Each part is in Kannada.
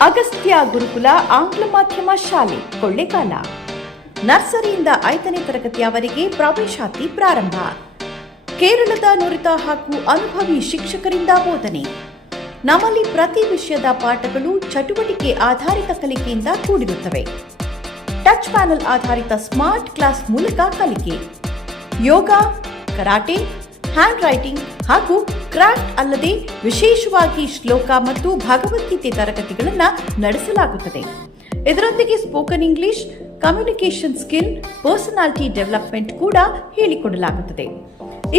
ಅಗಸ್ತ್ಯ ಗುರುಕುಲ ಆಂಗ್ಲ ಮಾಧ್ಯಮ ಶಾಲೆ, ಕೊಳ್ಳೇಗಾಲ. ನರ್ಸರಿಯಿಂದ ಐದನೇ ತರಗತಿಯವರೆಗೆ ಪ್ರವೇಶಾತಿ ಪ್ರಾರಂಭ. ಕೇರಳದ ನುರಿತ ಹಾಗೂ ಅನುಭವಿ ಶಿಕ್ಷಕರಿಂದ ಬೋಧನೆ. ನಮ್ಮಲ್ಲಿ ಪ್ರತಿ ವಿಷಯದ ಪಾಠಗಳು ಚಟುವಟಿಕೆ ಆಧಾರಿತ ಕಲಿಕೆಯಿಂದ ಕೂಡಿರುತ್ತವೆ. ಟಚ್ ಪ್ಯಾನಲ್ ಆಧಾರಿತ ಸ್ಮಾರ್ಟ್ ಕ್ಲಾಸ್ ಮೂಲಕ ಕಲಿಕೆ. ಯೋಗ, ಕರಾಟೆ ಹ್ಯಾಂಡ್ ರೈಟಿಂಗ್ ಹಾಗೂ ಕ್ರಾಫ್ಟ್ ಅಲ್ಲದೆ ವಿಶೇಷವಾಗಿ ಶ್ಲೋಕ ಮತ್ತು ಭಗವದ್ಗೀತೆ ತರಗತಿಗಳನ್ನು ನಡೆಸಲಾಗುತ್ತದೆ. ಇದರೊಂದಿಗೆ spoken English communication skill personality development ಕೂಡ ಹೇಳಿಕೊಡಲಾಗುತ್ತದೆ.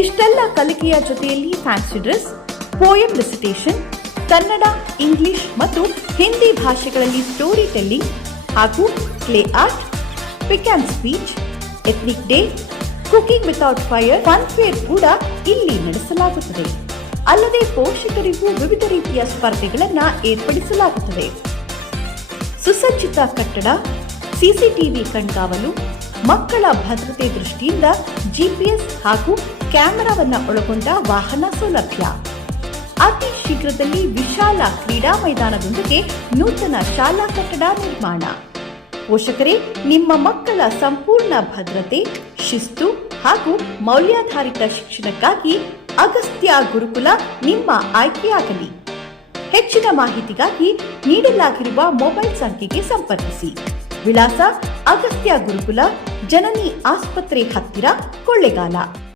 ಇಷ್ಟೆಲ್ಲ ಕಲಿಕೆಯ ಜೊತೆಯಲ್ಲಿ fancy dress poem recitation Kannada English ಮತ್ತು ಹಿಂದಿ ಭಾಷೆಗಳಲ್ಲಿ ಸ್ಟೋರಿ ಟೆಲ್ಲಿಂಗ್ ಹಾಗೂ play art pick and speech ethnic day cooking without fire fun fair ಕೂಡ ಇಲ್ಲಿ ನಡೆಸಲಾಗುತ್ತದೆ. ಅಲ್ಲದೆ ಪೋಷಕರಿಗೂ ವಿವಿಧ ರೀತಿಯ ಸ್ಪರ್ಧೆಗಳನ್ನು ಏರ್ಪಡಿಸಲಾಗುತ್ತದೆ. ಸುಸಜ್ಜಿತ ಕಟ್ಟಡ, ಸಿಸಿಟಿವಿ ಕಣ್ಗಾವಲು, ಮಕ್ಕಳ ಭದ್ರತೆ ದೃಷ್ಟಿಯಿಂದ ಜಿಪಿಎಸ್ ಹಾಗೂ ಕ್ಯಾಮೆರಾವನ್ನ ಒಳಗೊಂಡ ವಾಹನ ಸೌಲಭ್ಯ. ಅತಿ ಶೀಘ್ರದಲ್ಲಿ ವಿಶಾಲ ಕ್ರೀಡಾ ಮೈದಾನದೊಂದಿಗೆ ನೂತನ ಶಾಲಾ ಕಟ್ಟಡ ನಿರ್ಮಾಣ. ಪೋಷಕರೇ, ನಿಮ್ಮ ಮಕ್ಕಳ ಸಂಪೂರ್ಣ ಭದ್ರತೆ ಶಿಸ್ತು ಹಾಗೂ ಮೌಲ್ಯಾಧಾರಿತ ಶಿಕ್ಷಣಕ್ಕಾಗಿ ಅಗಸ್ತ್ಯ ಗುರುಕುಲ ನಿಮ್ಮ ಆಯ್ಕೆಯಾಗಲಿ. ಹೆಚ್ಚಿನ ಮಾಹಿತಿಗಾಗಿ ನೀಡಲಾಗಿರುವ ಮೊಬೈಲ್ ಸಂಖ್ಯೆಗೆ ಸಂಪರ್ಕಿಸಿ. ವಿಳಾಸ ಅಗಸ್ತ್ಯ ಗುರುಕುಲ, ಜನನಿ ಆಸ್ಪತ್ರೆ ಹತ್ತಿರ ಕೊಳ್ಳೆಗಾಲ.